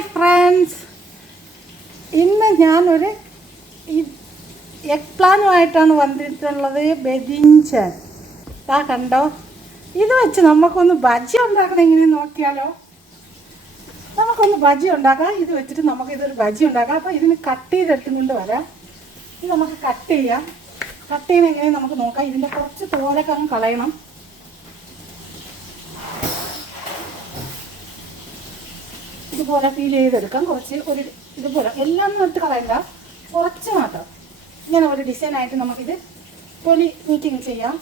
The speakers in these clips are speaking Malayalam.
ഹായ് ഫ്രണ്ട്സ്, ഇന്ന് ഞാനൊരു എഗ് പ്ലാനുമായിട്ടാണ് വന്നിട്ടുള്ളത്. ബെദിഞ്ചൻ കണ്ടോ. ഇത് വെച്ച് നമുക്കൊന്ന് ബജി ഉണ്ടാക്കണം. എങ്ങനെ നോക്കിയാലോ, നമുക്കൊന്ന് ബജി ഉണ്ടാക്കാം. ഇത് വെച്ചിട്ട് നമുക്കിതൊരു ബജി ഉണ്ടാക്കാം. അപ്പോൾ ഇതിന് കട്ട് ചെയ്തെടുത്തുകൊണ്ട് വരാം. ഇത് നമുക്ക് കട്ട് ചെയ്യാം. കട്ട് ചെയ്യുന്ന എങ്ങനെ നമുക്ക് നോക്കാം. ഇതിൻ്റെ കുറച്ച് തോലൊക്കെ അങ്ങ് കളയണം. ഇതുപോലെ ഫീൽ ചെയ്തെടുക്കാം. കുറച്ച് ഒരു ഇതുപോലെ എല്ലാം എടുത്ത് കളയണ്ട, കുറച്ച് മാത്രം. ഇങ്ങനെ ഒരു ഡിസൈനായിട്ട് നമുക്കിത് തൊലി നീറ്റിങ് ചെയ്യാം.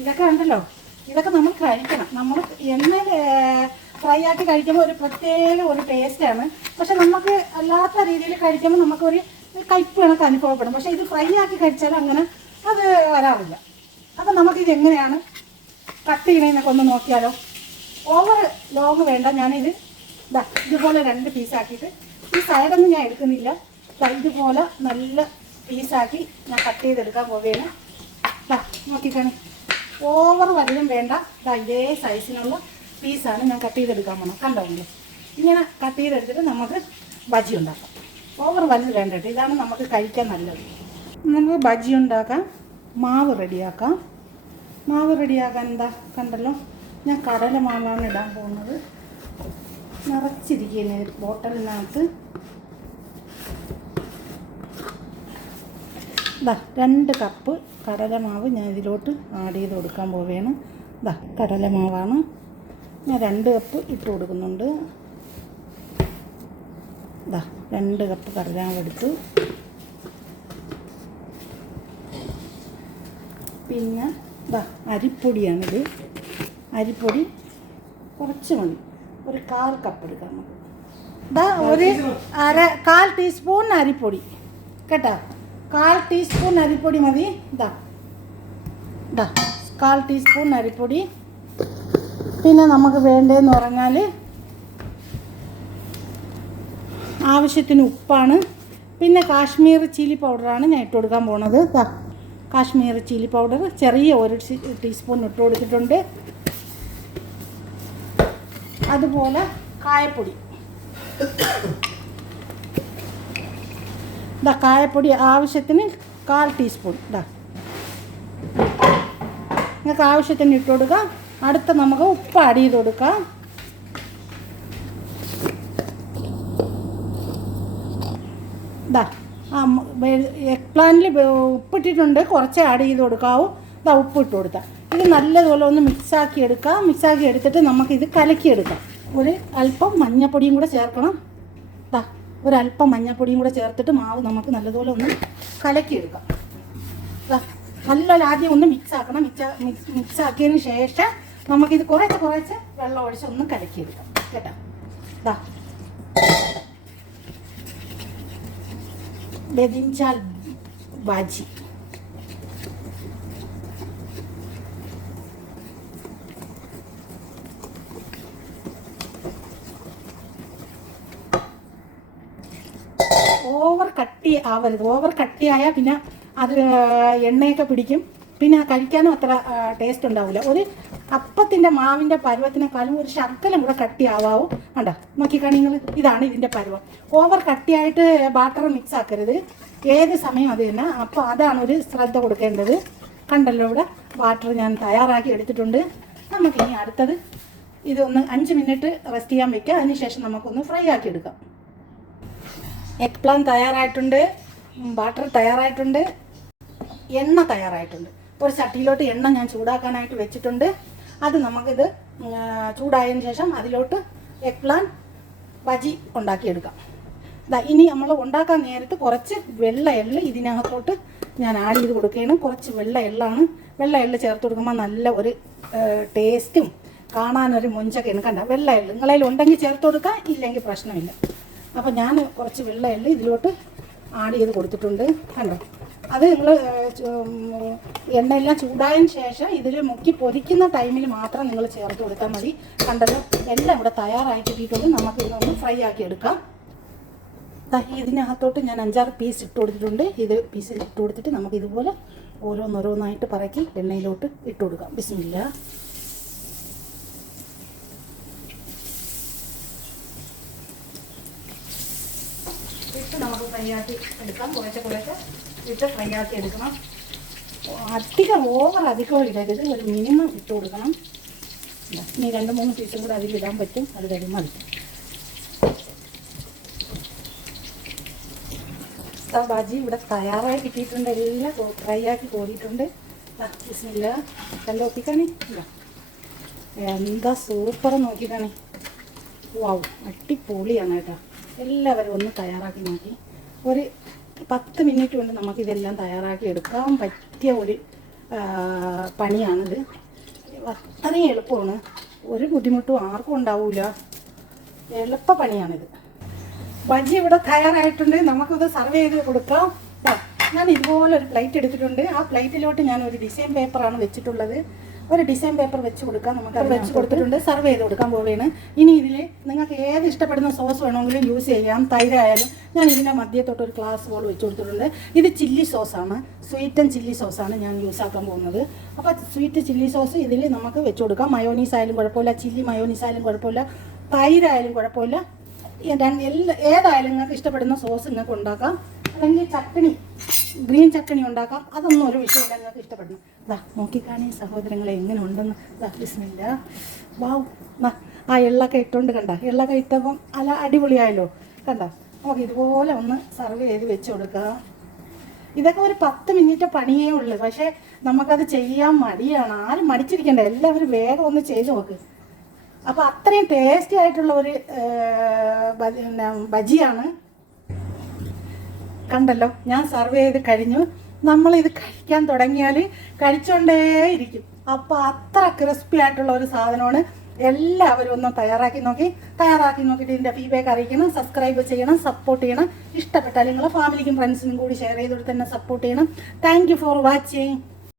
ഇതൊക്കെ ഉണ്ടല്ലോ, ഇതൊക്കെ നമ്മൾ കഴിക്കണം. നമ്മൾ എണ്ണയിൽ ഫ്രൈ ആക്കി കഴിക്കുമ്പോൾ ഒരു പ്രത്യേക ഒരു ടേസ്റ്റാണ്. പക്ഷെ നമുക്ക് അല്ലാത്ത രീതിയിൽ കഴിക്കുമ്പോൾ നമുക്കൊരു കയ്പ്പ് കണക്ക് അനുഭവപ്പെടും. പക്ഷേ ഇത് ഫ്രൈ ആക്കി കഴിച്ചാൽ അങ്ങനെ അത് വരാറില്ല. അപ്പം നമുക്കിത് എങ്ങനെയാണ് കട്ട് ചെയ്യണമെന്നൊക്കെ ഒന്ന് നോക്കിയാലോ. ഓവർ ലോങ് വേണ്ട. ഞാനിത് ഇതുപോലെ 2 പീസാക്കിയിട്ട് ഈ സൈഡൊന്നും ഞാൻ എടുക്കുന്നില്ല. ഇതുപോലെ നല്ല പീസാക്കി ഞാൻ കട്ട് ചെയ്തെടുക്കാൻ പോവുകയാണ്. നോക്കിക്കാണ്, ഓവർ വലുതും വേണ്ട. ഇതേ സൈസിനുള്ള പീസാണ് ഞാൻ കട്ട് ചെയ്തെടുക്കാൻ പോകണം. കണ്ടോളൂ, ഇങ്ങനെ കട്ട് ചെയ്തെടുത്തിട്ട് നമുക്ക് ബജി ഉണ്ടാക്കാം. ഓവർ വലുത് വേണ്ട കേട്ടോ. ഇതാണ് നമുക്ക് കഴിക്കാൻ നല്ലത്. നമുക്ക് ബജി ഉണ്ടാക്കാം. മാവ് റെഡിയാക്കാം. മാവ് റെഡിയാക്കാൻ എന്താ കണ്ടല്ലോ, ഞാൻ കടല മാവാണ് ഇടാൻ പോകുന്നത്. നിറച്ചിരിക്കുന്നത് ബോട്ടലിനകത്ത്. 2 കപ്പ് കടലമാവ് ഞാൻ ഇതിലോട്ട് ആഡ് ചെയ്ത് കൊടുക്കാൻ പോവുകയാണ്. കടലമാവാണ്. ഞാൻ 2 കപ്പ് ഇട്ട് കൊടുക്കുന്നുണ്ട്. 2 കപ്പ് കടലമാവ് എടുത്തു. പിന്നെ അരിപ്പൊടിയാണിത്. അരിപ്പൊടി കുറച്ച് മതി, ഒരു 1/4 കപ്പ് എടുക്കാം നമുക്ക്. ഒരു 1/4 ടീസ്പൂൺ അരിപ്പൊടി കേട്ടോ. 1/4 ടീസ്പൂൺ അരിപ്പൊടി മതി. 1/4 ടീസ്പൂൺ അരിപ്പൊടി. പിന്നെ നമുക്ക് വേണ്ടതെന്ന് പറഞ്ഞാൽ ആവശ്യത്തിന് ഉപ്പാണ്. പിന്നെ കാശ്മീർ ചില്ലി പൗഡറാണ് ഞാൻ ഇട്ട് കൊടുക്കാൻ പോണത്. കാശ്മീർ ചില്ലി പൗഡർ ചെറിയ 1 ടീസ്പൂൺ ഇട്ട് കൊടുത്തിട്ടുണ്ട്. അതുപോലെ കായപ്പൊടി. കായപ്പൊടി ആവശ്യത്തിന് 1/4 ടീസ്പൂൺ. നിങ്ങൾക്ക് ആവശ്യത്തിന് ഇട്ട് കൊടുക്കാം. അടുത്ത നമുക്ക് ഉപ്പ് ആഡ് ചെയ്ത് കൊടുക്കാം. എഗ് പ്ലാന്റിൽ ഉപ്പിട്ടിട്ടുണ്ട്, കുറച്ചേ ആഡ് ചെയ്ത് കൊടുക്കാവൂ. ഉപ്പ് ഇട്ട് കൊടുത്താൽ ഇത് നല്ലതുപോലെ ഒന്ന് മിക്സാക്കി എടുക്കാം. മിക്സാക്കി എടുത്തിട്ട് നമുക്കിത് കലക്കിയെടുക്കാം. ഒരു അല്പം മഞ്ഞപ്പൊടിയും കൂടെ ചേർക്കണം. ഒരല്പം മഞ്ഞപ്പൊടിയും കൂടെ ചേർത്തിട്ട് മാവ് നമുക്ക് നല്ലതുപോലെ ഒന്ന് കലക്കിയെടുക്കാം. നല്ലപോലെ ആദ്യം ഒന്ന് മിക്സാക്കണം. മിക്സാക്കിയതിന് ശേഷം നമുക്കിത് കുറച്ച് വെള്ളം ഒഴിച്ച് ഒന്ന് കലക്കിയെടുക്കാം കേട്ടോ. ബെദിഞ്ചാൽ ബാജി. ഓവർ കട്ടി ആവരുത്. ഓവർ കട്ടിയായാൽ പിന്നെ അത് എണ്ണയൊക്കെ പിടിക്കും. പിന്നെ കഴിക്കാനും അത്ര ടേസ്റ്റ് ഉണ്ടാവില്ല. ഒരു അപ്പത്തിൻ്റെ മാവിൻ്റെ പരുവത്തിനേക്കാളും ഒരു ശർക്കരം കൂടെ കട്ടിയാവാവും. കണ്ടോ, നോക്കിക്കാണി നിങ്ങൾ. ഇതാണ് ഇതിൻ്റെ പരുവം. ഓവർ കട്ടിയായിട്ട് ബാറ്റർ മിക്സ് ആക്കരുത് ഏത് സമയം അത് തന്നെ. അപ്പോൾ അതാണ് ഒരു ശ്രദ്ധ കൊടുക്കേണ്ടത്. കണ്ടല്ലോ, ഇവിടെ ബാറ്റർ ഞാൻ തയ്യാറാക്കി എടുത്തിട്ടുണ്ട്. നമുക്കിനി അടുത്തത് ഇതൊന്ന് 5 മിനിറ്റ് റെസ്റ്റ് ചെയ്യാൻ വയ്ക്കുക. അതിനുശേഷം നമുക്കൊന്ന് ഫ്രൈ ആക്കി എടുക്കാം. എഗ് പ്ലാൻ തയ്യാറായിട്ടുണ്ട്. ബാറ്റർ തയ്യാറായിട്ടുണ്ട്. എണ്ണ തയ്യാറായിട്ടുണ്ട്. ഒരു ചട്ടിയിലോട്ട് എണ്ണ ഞാൻ ചൂടാക്കാനായിട്ട് വെച്ചിട്ടുണ്ട്. അത് നമുക്കിത് ചൂടായതിന് ശേഷം അതിലോട്ട് എഗ് പ്ലാൻ ബജി ഉണ്ടാക്കിയെടുക്കാം. ഇനി നമ്മൾ ഉണ്ടാക്കാൻ നേരത്ത് കുറച്ച് വെള്ള എള്ള് ഇതിനകത്തോട്ട് ഞാൻ ആഡ് ചെയ്ത് കൊടുക്കുകയാണ്. കുറച്ച് വെള്ള എള്ളാണ്. വെള്ള എള്ള് ചേർത്ത് കൊടുക്കുമ്പോൾ നല്ല ഒരു ടേസ്റ്റും കാണാനൊരു മൊഞ്ചൊക്കെയാണ്. കണ്ട, വെള്ള എള്ള് നിങ്ങളതിൽ ഉണ്ടെങ്കിൽ ചേർത്ത് കൊടുക്കാം, ഇല്ലെങ്കിൽ പ്രശ്നമില്ല. അപ്പോൾ ഞാൻ കുറച്ച് വെള്ള എള്ള് ഇതിലോട്ട് ആഡ് ചെയ്ത് കൊടുത്തിട്ടുണ്ട്. കണ്ടോ, അത് നിങ്ങൾ എണ്ണയെല്ലാം ചൂടായതിന് ശേഷം ഇതിൽ മുക്കി പൊരിക്കുന്ന ടൈമിൽ മാത്രം നിങ്ങൾ ചേർത്ത് കൊടുത്താൽ മതി. കണ്ടല്ലോ, എല്ലാം ഇവിടെ തയ്യാറായി കിട്ടിയിട്ടുണ്ട്. നമുക്ക് ഇതൊന്ന് ഫ്രൈ ആക്കി എടുക്കാം. ഇതിനകത്തോട്ട് ഞാൻ 5-6 പീസ് ഇട്ട് കൊടുത്തിട്ടുണ്ട്. ഇത് പീസ് ഇട്ട് കൊടുത്തിട്ട് നമുക്ക് ഇതുപോലെ ഓരോന്നോരോന്നായിട്ട് പറക്കി എണ്ണയിലോട്ട് ഇട്ട് കൊടുക്കാം. ബിസ്മില്ലാ. ഫ്രൈ ആക്കി എടുക്കാം. കുറേശ്ശെ ഇട്ട് ഫ്രൈ ആക്കി എടുക്കണം. അധികം അധികം ഇടരുത്, ഒരു മിനിമം ഇട്ട് കൊടുക്കണം. ഇനി 2-3 പീസും കൂടെ അതിൽ ഇടാൻ പറ്റും, അത് കഴിയുമ്പോൾ മതി. ബജി ഇവിടെ തയ്യാറായി കിട്ടിയിട്ടുണ്ട്. എല്ലാം ഫ്രൈ ആക്കി കോരിയിട്ടുണ്ട്. ബിസ്മില്ല, എല്ലാം ഒപ്പിക്കാണേ. എന്താ സൂപ്പർ നോക്കിക്കാണേ. വാവ്, അടിപൊളിയാണ് കേട്ടോ. എല്ലാവരും ഒന്ന് തയ്യാറാക്കി നോക്കി. ഒരു 10 മിനിറ്റ് കൊണ്ട് നമുക്കിതെല്ലാം തയ്യാറാക്കി എടുക്കാൻ പറ്റിയ ഒരു പണിയാണിത്. അത്രയും എളുപ്പമാണ്, ഒരു ബുദ്ധിമുട്ടും ആർക്കും ഉണ്ടാവില്ല. എളുപ്പ പണിയാണിത്. ബജി ഇവിടെ തയ്യാറായിട്ടുണ്ട്. നമുക്കിത് സർവ് ചെയ്ത് കൊടുക്കാം. ഞാൻ ഇതുപോലെ ഒരു പ്ലേറ്റ് എടുത്തിട്ടുണ്ട്. ആ പ്ലേറ്റിലോട്ട് ഞാൻ ഒരു ഡിസൈൻ പേപ്പറാണ് വെച്ചിട്ടുള്ളത്. ഒരു ഡിസൈൻ പേപ്പർ വെച്ച് കൊടുക്കാം. നമുക്ക് അത് വെച്ച് കൊടുത്തിട്ടുണ്ട്. സർവ് ചെയ്ത് കൊടുക്കാൻ പോവുകയാണ്. ഇനി ഇതിൽ നിങ്ങൾക്ക് ഏത് ഇഷ്ടപ്പെടുന്ന സോസ് വേണമെങ്കിലും യൂസ് ചെയ്യാം. തൈരായാലും ഞാൻ ഇതിൻ്റെ മധ്യത്തോട്ട് ഒരു ഗ്ലാസ് പോലെ വെച്ച് കൊടുത്തിട്ടുണ്ട്. ഇത് ചില്ലി സോസാണ്, സ്വീറ്റ് ആൻഡ് ചില്ലി സോസാണ് ഞാൻ യൂസ് ആക്കാൻ പോകുന്നത്. അപ്പോൾ സ്വീറ്റ് ചില്ലി സോസ് ഇതിൽ നമുക്ക് വെച്ച് കൊടുക്കാം. മയോനീസ് ആയാലും കുഴപ്പമില്ല, ചില്ലി മയോനീസ് ആയാലും കുഴപ്പമില്ല, തൈരായാലും കുഴപ്പമില്ല. ഏതായാലും നിങ്ങൾക്ക് ഇഷ്ടപ്പെടുന്ന സോസ് നിങ്ങൾക്ക് ഉണ്ടാക്കാം. അല്ലെങ്കിൽ ചട്ടണി, ഗ്രീൻ ചട്ടണി ഉണ്ടാക്കാം. അതൊന്നും ഒരു വിഷയമില്ല, നിങ്ങൾക്ക് ഇഷ്ടപ്പെടണം. നോക്കിക്കാണി സഹോദരങ്ങളെ എങ്ങനെ ഉണ്ടെന്ന്. ബിസ്മില്ല. വാവ്, ആ എള്ളൊക്കെ ഇട്ടുകൊണ്ട് കണ്ട, എള്ളൊക്കെ ഇട്ടപ്പം അല്ല അടിപൊളിയായല്ലോ. കണ്ട, നമുക്ക് ഇതുപോലെ ഒന്ന് സർവ് ചെയ്ത് വെച്ച് കൊടുക്കാം. ഇതൊക്കെ ഒരു 10 മിനിറ്റ് പണിയേ ഉള്ളൂ. പക്ഷേ നമുക്കത് ചെയ്യാൻ മടിയാണ്. ആരും മടിച്ചിരിക്കണ്ട, എല്ലാവരും വേഗം ഒന്ന് ചെയ്ത് നോക്ക്. അപ്പോൾ അത്രയും ടേസ്റ്റി ആയിട്ടുള്ള ഒരു ബജിയാണ്. കണ്ടല്ലോ, ഞാൻ സർവ് ചെയ്ത് കഴിഞ്ഞു. നമ്മളിത് കഴിക്കാൻ തുടങ്ങിയാൽ കഴിച്ചുകൊണ്ടേയിരിക്കും. അപ്പോൾ അത്ര ക്രിസ്പി ആയിട്ടുള്ള ഒരു സാധനമാണ്. എല്ലാവരും ഒന്ന് തയ്യാറാക്കി നോക്കിയിട്ട് ഇതിൻ്റെ ഫീഡ്ബാക്ക് അറിയിക്കണം. സബ്സ്ക്രൈബ് ചെയ്യണം, സപ്പോർട്ട് ചെയ്യണം. ഇഷ്ടപ്പെട്ടാൽ നിങ്ങളെ ഫാമിലിക്കും ഫ്രണ്ട്സിനും കൂടി ഷെയർ ചെയ്തിട്ട് തന്നെ സപ്പോർട്ട് ചെയ്യണം. Thank you for watching.